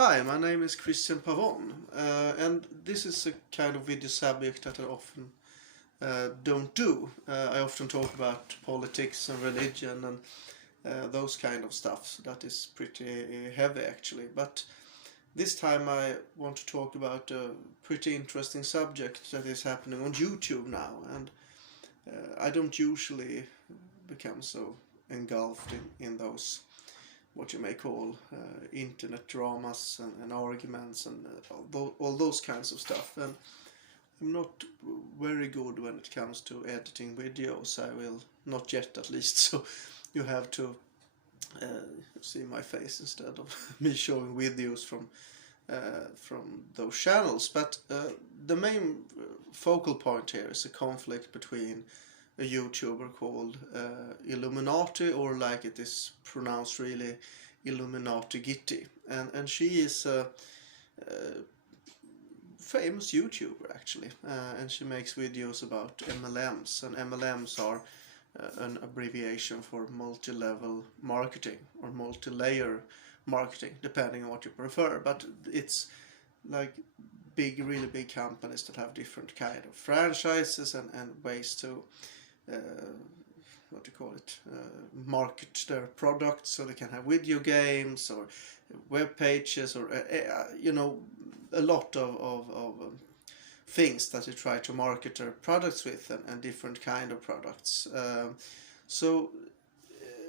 Hi, my name is Christian Pavon, and this is a kind of video subject that I often don't do. I often talk about politics and religion and those kind of stuff, so that is pretty heavy actually. But this time I want to talk about a pretty interesting subject that is happening on YouTube now, and I don't usually become so engulfed in those what you may call internet dramas and arguments and all those kinds of stuff. And I'm not very good when it comes to editing videos. I will not yet, at least. So you have to see my face instead of me showing videos from those channels. But the main focal point here is a conflict between a YouTuber called iilluminaughtii, or like it is pronounced really, iilluminaughtii, and she is a famous YouTuber actually, and she makes videos about MLMs, and MLMs are an abbreviation for multi-level marketing or multi-layer marketing, depending on what you prefer. But it's like really big companies that have different kind of franchises and ways to what do you call it, market their products, so they can have video games or web pages or you know, a lot of things that they try to market their products with, and different kind of products. So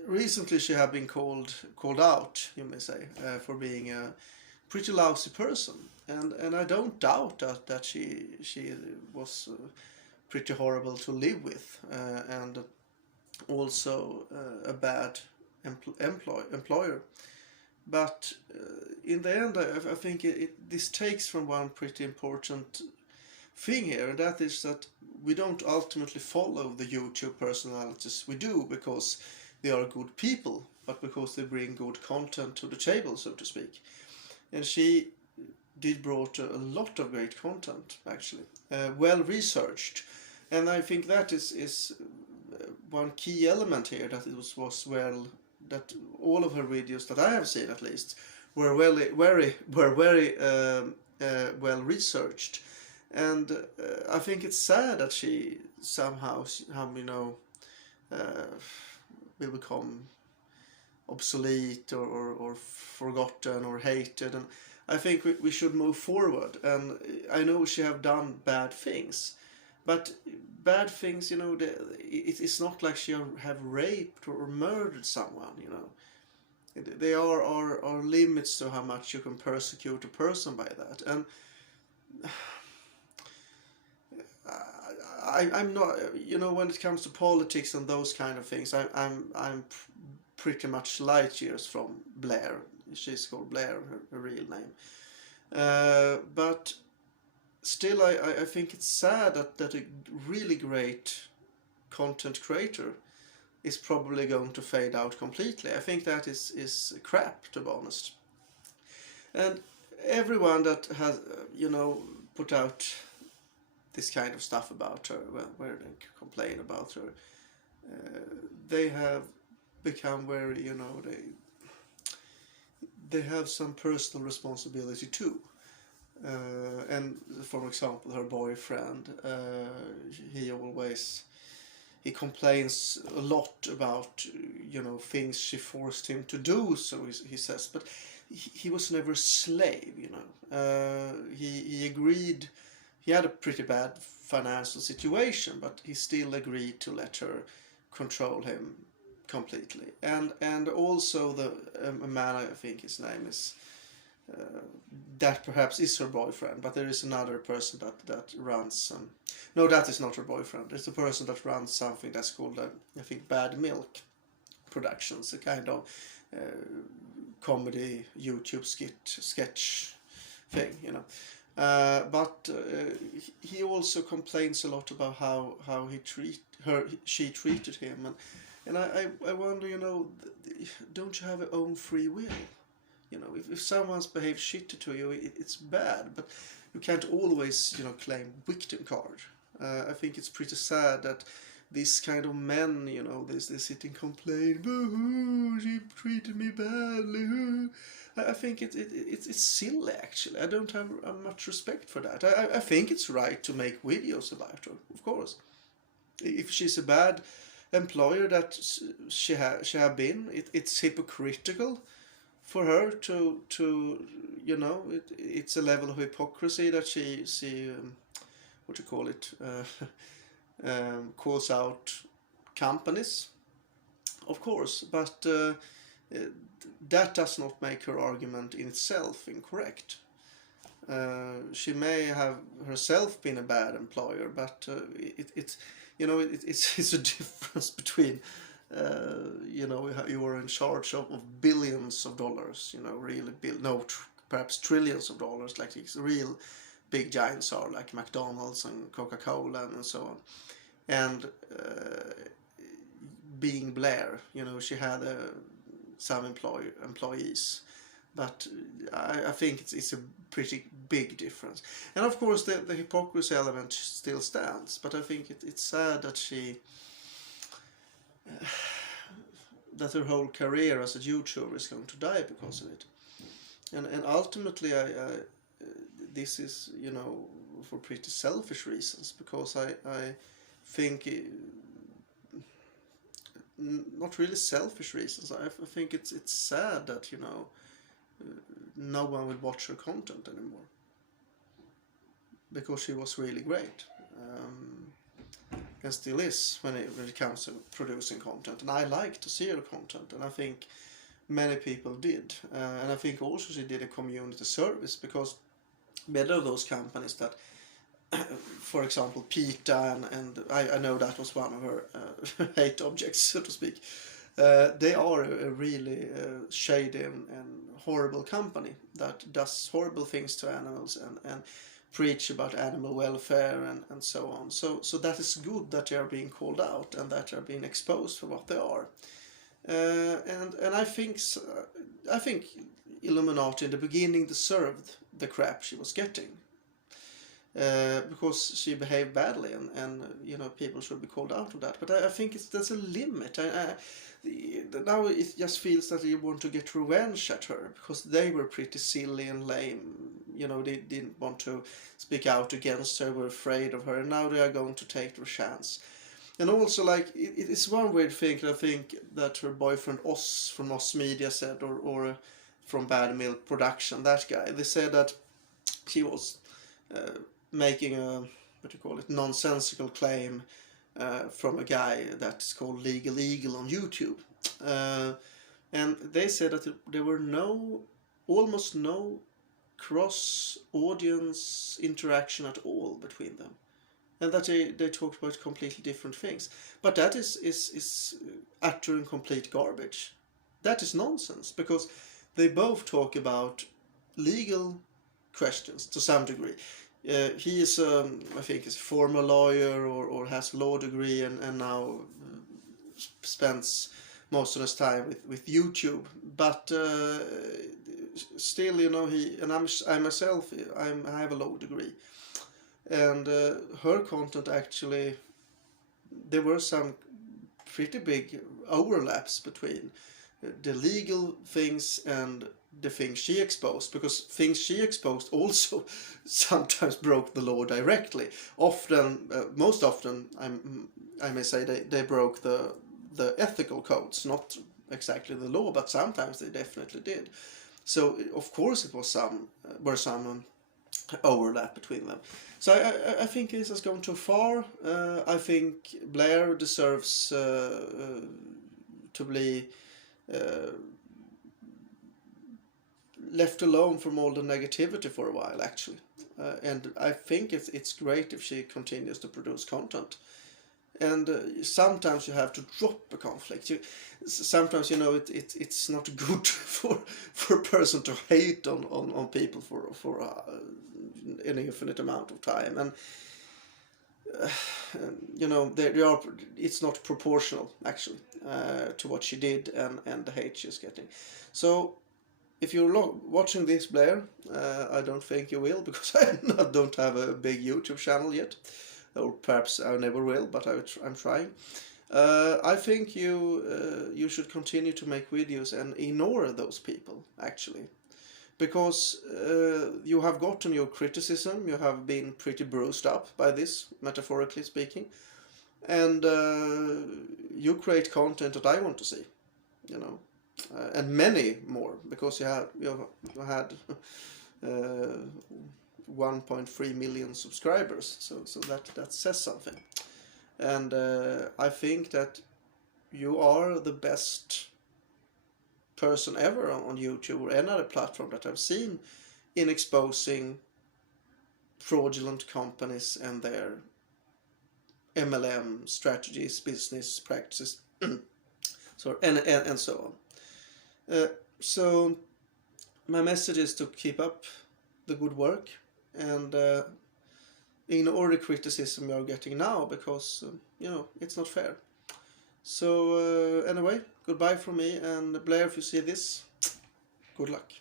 recently she have been called out, you may say, for being a pretty lousy person, and I don't doubt that she was pretty horrible to live with, and also a bad employer. But in the end, I think this takes from one pretty important thing here, and that is that we don't ultimately follow the YouTube personalities we do because they are good people, but because they bring good content to the table, so to speak. And she did brought a lot of great content, actually, well researched, and I think that is one key element here, that it was well, that all of her videos that I have seen at least were very well researched. And I think it's sad that she somehow will become obsolete or forgotten or hated. And I think we should move forward. And I know she have done bad things, but bad things, you know, it's not like she have raped or murdered someone, you know. There are limits to how much you can persecute a person by that. And I'm not, you know, when it comes to politics and those kind of things, I'm pretty much light years from Blair. She's called Blair, her real name. But still, I think it's sad that a really great content creator is probably going to fade out completely. I think that is crap, to be honest. And everyone that has, you know, put out this kind of stuff about her, where they complain about her, they have become very, you know, they have some personal responsibility too. And for example, her boyfriend, he complains a lot about, you know, things she forced him to do, so he says, but he was never a slave, you know. He agreed. He had a pretty bad financial situation, but he still agreed to let her control him completely. And also a man, I think his name is, that perhaps is her boyfriend, but there is another person that runs. No, that is not her boyfriend. It's a person that runs something that's called, I think, Bad Milk Productions, a kind of comedy YouTube sketch thing, you know. But he also complains a lot about how she treated him, and I wonder, you know, don't you have your own free will? You know, if someone's behaved shitty to you, it's bad, but you can't always, you know, claim victim card. I think it's pretty sad that this kind of men, you know, they sit and complain, boo-hoo, she treated me badly. Hoo. I think it's silly, actually. I don't have much respect for that. I think it's right to make videos about her, of course. If she's a bad employer that she have been, it's hypocritical for her to you know, it's a level of hypocrisy that she what do you call it, calls out companies, of course, but that does not make her argument in itself incorrect. She may have herself been a bad employer, but it's you know, it's a difference between you know, you are in charge of billions of dollars, you know, really perhaps trillions of dollars, like these real big giants are, like McDonald's and Coca-Cola and so on. And being Blair, you know, she had some employees, but I think it's a pretty big difference. And of course the hypocrisy element still stands, but I think it's sad that that her whole career as a YouTuber is going to die because of it. And ultimately this is, you know, for pretty selfish reasons, because I think not really selfish reasons. I think it's sad that, you know, no one will watch her content anymore, because she was really great, and still is when it comes to producing content. And I like to see her content, and I think many people did, and I think also she did a community service, because many of those companies that for example PETA, and I know that was one of her hate objects, so to speak. They are a really shady and horrible company that does horrible things to animals and preach about animal welfare and so on. So that is good that they are being called out and that they are being exposed for what they are. And I think Illuminaughtii in the beginning deserved the crap she was getting. Because she behaved badly, and you know, people should be called out on that. But I think there's a limit. Now it just feels that you want to get revenge at her, because they were pretty silly and lame. You know, they didn't want to speak out against her, were afraid of her, and now they are going to take their chance. And also, like, it's one weird thing, I think, that her boyfriend Oz from Oz Media said, or from Bad Milk Production, that guy, they said that he was making a, what do you call it, nonsensical claim from a guy that's called Legal Eagle on YouTube. And they said that there were almost no cross-audience interaction at all between them. And that they talked about completely different things. But that is utter and complete garbage. That is nonsense, because they both talk about legal questions to some degree. He is, I think, is a former lawyer or has a law degree, and now spends most of his time with YouTube. But still, you know, I myself, I have a law degree. And her content, actually, there were some pretty big overlaps between the legal things and the things she exposed, because things she exposed also sometimes broke the law directly. Often, most often, I may say, they broke the ethical codes, not exactly the law, but sometimes they definitely did. So of course it was some overlap between them. So I think this has gone too far. I think Blair deserves to be left alone from all the negativity for a while, actually. And I think it's great if she continues to produce content. And sometimes you have to drop a conflict. Sometimes, you know, it's not good for a person to hate on people for an infinite amount of time. And you know, it's not proportional, actually, to what she did and the hate she's getting. So if you're watching this, Blair, I don't think you will, because I don't have a big YouTube channel yet. or perhaps I never will, but I'm trying. I think you should continue to make videos and ignore those people, actually, because you have gotten your criticism. You have been pretty bruised up by this, metaphorically speaking, and you create content that I want to see, you know, and many more, because you had 1.3 million subscribers, so that says something. And I think that you are the best person ever on YouTube or any other platform that I've seen in exposing fraudulent companies and their MLM strategies, business practices, and so on. So my message is to keep up the good work and ignore the criticism you're getting now, because it's not fair. So anyway, goodbye from me, and Blair, if you see this, good luck.